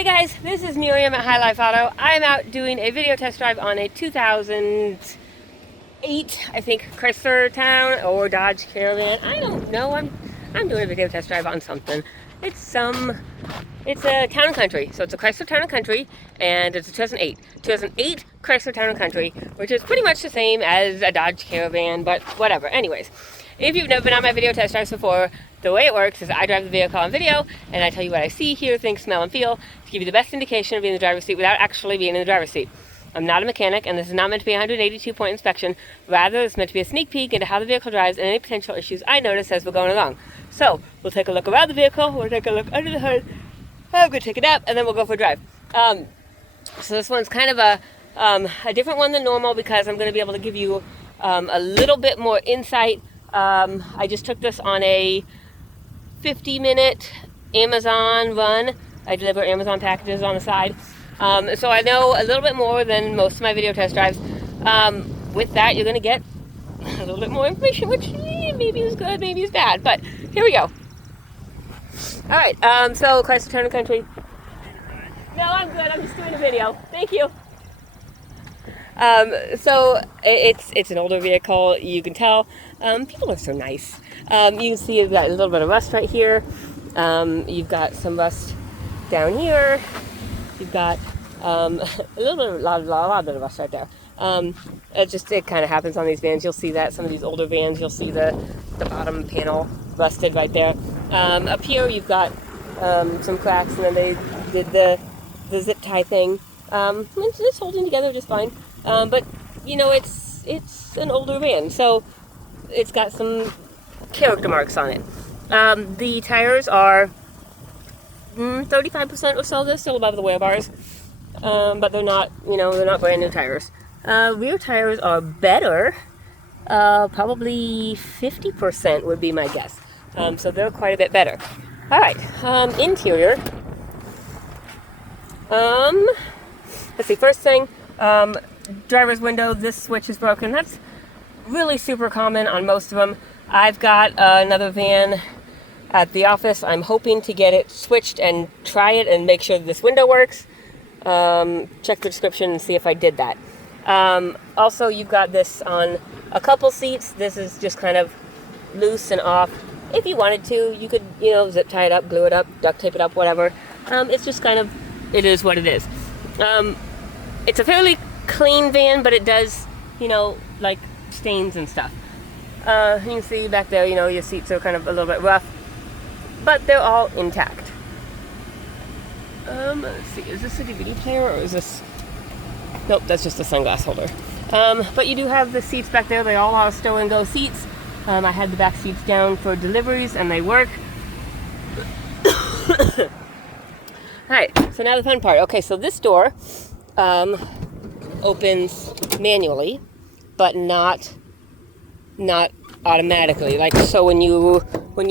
Hey guys, this is Miriam at High Life Auto. I'm out doing a video test drive on a 2008, I think, Chrysler Town or Dodge Caravan. I don't know. I'm doing a video test drive on something. It's a Town and Country. So it's a Chrysler Town and Country, and it's a 2008 Chrysler Town and Country, which is pretty much the same as a Dodge Caravan, but whatever. Anyways, if you've never been on my video test drives before, the way it works is I drive the vehicle on video, and I tell you what I see, hear, think, smell, and feel to give you the best indication of being in the driver's seat without actually being in the driver's seat. I'm not a mechanic, and this is not meant to be a 182-point inspection. Rather, it's meant to be a sneak peek into how the vehicle drives and any potential issues I notice as we're going along. So, we'll take a look around the vehicle, we'll take a look under the hood, I'm going to take it up, and then we'll go for a drive. So this one's kind of a different one than normal because I'm going to be able to give you a little bit more insight. I just took this on a 50-minute Amazon run. I deliver Amazon packages on the side. So I know a little bit more than most of my video test drives. With that, you're going to get a little bit more information, which maybe is good, maybe is bad. But here we go. All right, so Chrysler Town and Country. No, I'm good. I'm just doing a video. Thank you. So it's an older vehicle. You can tell. People are so nice. You can see you've got a little bit of rust right here. You've got some rust down here. You've got a lot bit of rust right there. It kind of happens on these vans. You'll see that some of these older vans, you'll see the bottom panel rusted right there. Up here you've got some cracks, and then they did the zip tie thing. It's holding together just fine. But you know, it's an older van, so it's got some character marks on it. The tires are 35% or so. They're still above the wear bars, but they're not brand new tires. Rear tires are better. Probably 50% would be my guess. So they're quite a bit better. All right, interior. Let's see. First thing, driver's window. This switch is broken. That's really super common on most of them. I've got another van at the office. I'm hoping to get it switched and try it and make sure that this window works. Check the description and see if I did that. Also, you've got this on a couple seats. This is just kind of loose and off. If you wanted to, you could, zip tie it up, glue it up, duct tape it up, whatever. It's just kind of, it is what it is. It's a fairly clean van, but it does, like stains and stuff. You can see back there, your seats are kind of a little bit rough, but they're all intact. Let's see, is this a DVD player or is this? Nope, that's just a sunglass holder. But you do have the seats back there. They all are stow and go seats. I had the back seats down for deliveries and they work. Alright, so now the fun part. Okay, so this door opens manually, but not automatically. Like, so when you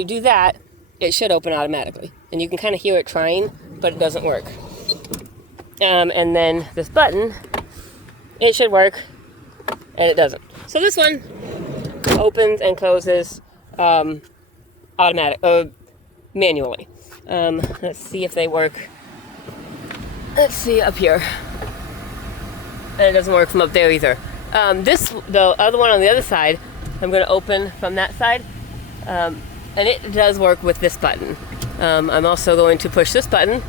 do that, it should open automatically. And you can kind of hear it trying, but it doesn't work. And then this button, it should work, and it doesn't. So this one opens and closes manually. Let's see if they work. Let's see up here. And it doesn't work from up there either. The other one on the other side, I'm going to open from that side, and it does work with this button. I'm also going to push this button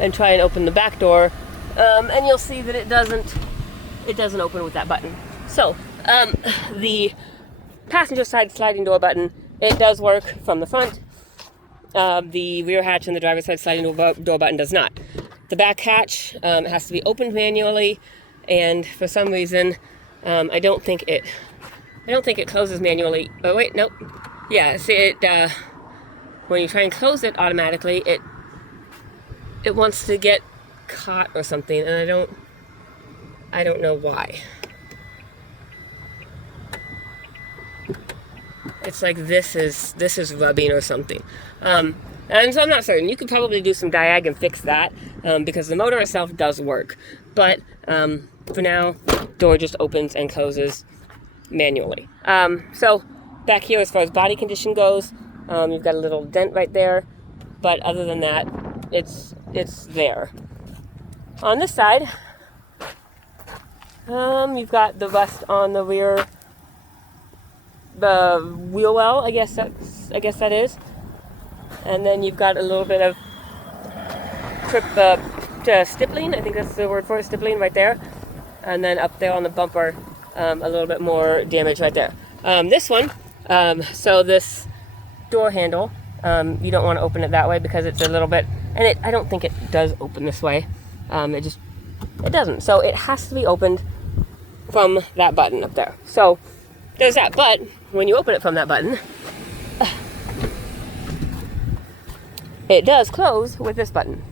and try and open the back door, and you'll see that it doesn't open with that button. So the passenger side sliding door button, it does work from the front. The rear hatch and the driver's side sliding door button does not. The back hatch has to be opened manually, and for some reason, I don't think it closes manually. Oh wait, nope. Yeah, see it. When you try and close it automatically, it wants to get caught or something, and I don't know why. It's like this is rubbing or something. And so I'm not certain. You could probably do some diag and fix that, because the motor itself does work. But for now, door just opens and closes manually. So back here, as far as body condition goes, you've got a little dent right there. But other than that, it's there. on this side, you've got the rust on the rear, the wheel well. I guess that is, and then you've got a little bit of stippling. I think that's the word for it, stippling right there, and then up there on the bumper, a little bit more damage right there. This one, so this door handle, you don't want to open it that way because it's a little bit, and I don't think it does open this way. It doesn't. So it has to be opened from that button up there. So there's that. But when you open it from that button, it does close with this button.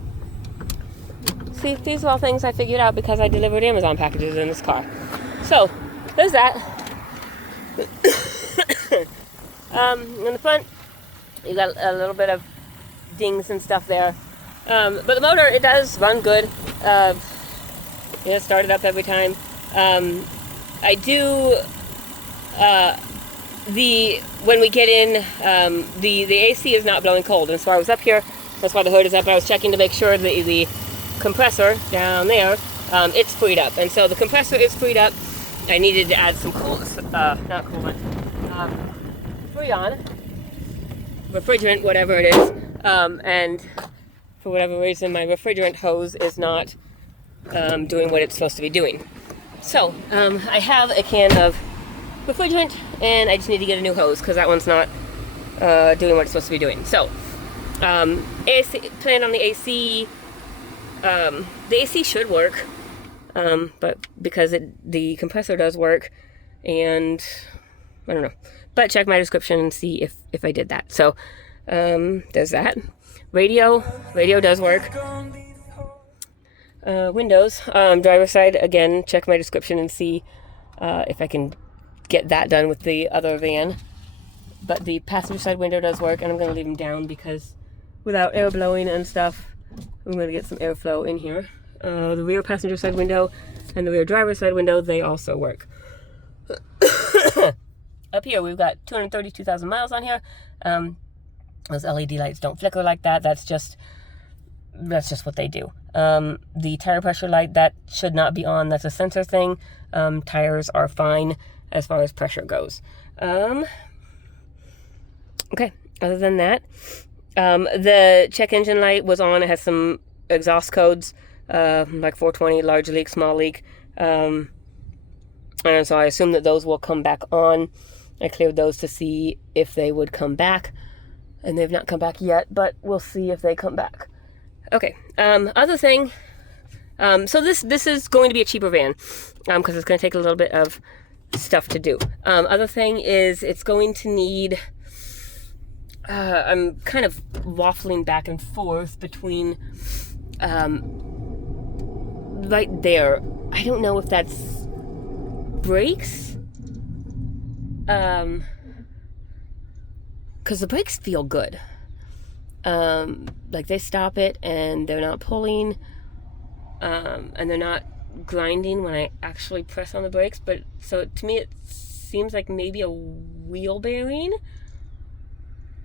See, these are all things I figured out because I delivered Amazon packages in this car. So there's that. In the front, you got a little bit of dings and stuff there. But the motor, it does run good. Start it up every time. I do, when we get in, the AC is not blowing cold. And so I was up here, that's why the hood is up. I was checking to make sure the compressor down there, it's freed up. And so the compressor is freed up. I needed to add some Freon, refrigerant, whatever it is. And for whatever reason, my refrigerant hose is not doing what it's supposed to be doing. So I have a can of refrigerant, and I just need to get a new hose because that one's not doing what it's supposed to be doing. So AC, plan on the AC. The AC should work, but because the compressor does work, and I don't know. But check my description and see if I did that. So there's that. Radio does work. Windows, driver's side, again, check my description and see if I can get that done with the other van. But the passenger side window does work, and I'm going to leave them down because without air blowing and stuff, I'm going to get some airflow in here. The rear passenger side window and the rear driver's side window, they also work. Up here, we've got 232,000 miles on here. Those LED lights don't flicker like that. That's just what they do. The tire pressure light, that should not be on. That's a sensor thing. Tires are fine as far as pressure goes. Okay, other than that, the check engine light was on. It has some exhaust codes, like 420, large leak, small leak. And so I assume that those will come back on. I cleared those to see if they would come back, and they've not come back yet, but we'll see if they come back. Okay, other thing, so this is going to be a cheaper van, because it's going to take a little bit of stuff to do. Other thing is it's going to need, I'm kind of waffling back and forth between, right there, I don't know if that's brakes, because the brakes feel good. Like they stop it and they're not pulling, and they're not grinding when I actually press on the brakes. But so to me, it seems like maybe a wheel bearing,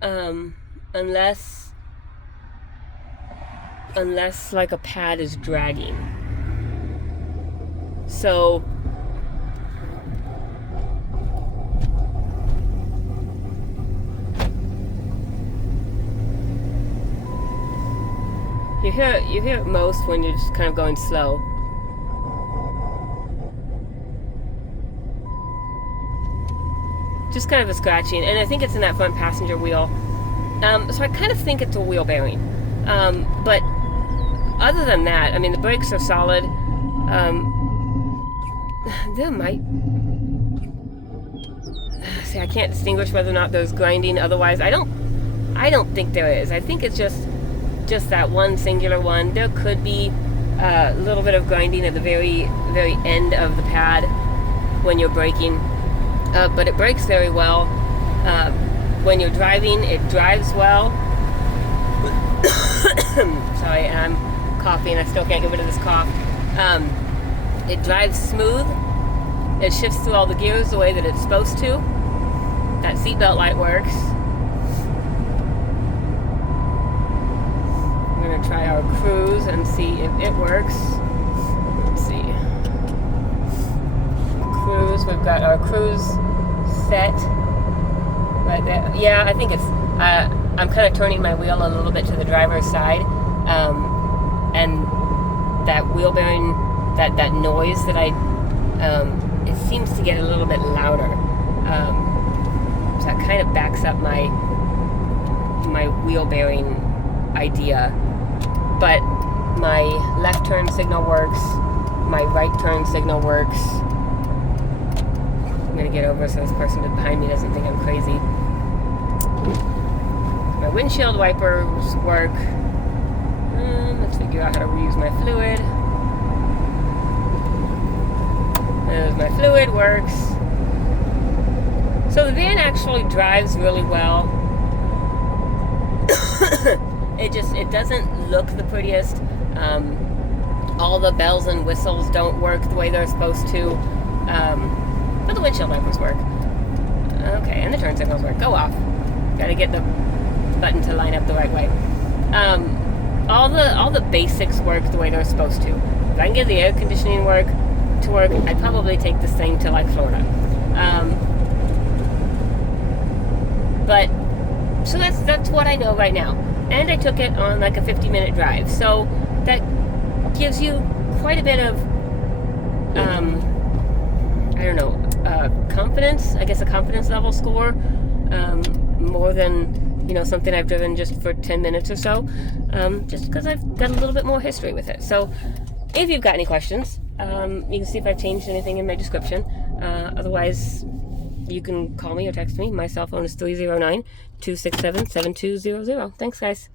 unless like a pad is dragging. So you hear it most when you're just kind of going slow. Just kind of a scratching, and I think it's in that front passenger wheel. So I kind of think it's a wheel bearing. But other than that, I mean, the brakes are solid. There might... See, I can't distinguish whether or not there's grinding. Otherwise, I don't think there is. I think it's just that one singular one. There could be a little bit of grinding at the very, very end of the pad when you're braking. But it brakes very well. When you're driving, it drives well. Sorry, I'm coughing. I still can't get rid of this cough. It drives smooth. It shifts through all the gears the way that it's supposed to. That seatbelt light works. We're going to try our cruise and see if it works. we've got our cruise set right there. Yeah, I think it's, I'm kind of turning my wheel a little bit to the driver's side, and that wheel bearing, that noise that it seems to get a little bit louder. So that kind of backs up my wheel bearing idea. But my left turn signal works, my right turn signal works. I'm gonna get over so this person behind me doesn't think I'm crazy. My windshield wipers work. Let's figure out how to reuse my fluid. My fluid works. So the van actually drives really well. It doesn't look the prettiest. All the bells and whistles don't work the way they're supposed to. But the windshield wipers work. Okay, and the turn signals work. Go off. Gotta get the button to line up the right way. All the basics work the way they're supposed to. If I can get the air conditioning to work, I'd probably take this thing to like Florida. But so that's what I know right now. And I took it on like a 50-minute drive. So that gives you quite a bit of I don't know, confidence, I guess a confidence level score, more than, you know, something I've driven just for 10 minutes or so, just because I've got a little bit more history with it. So if you've got any questions, you can see if I've changed anything in my description. Otherwise, you can call me or text me. My cell phone is 309-267-7200. Thanks, guys.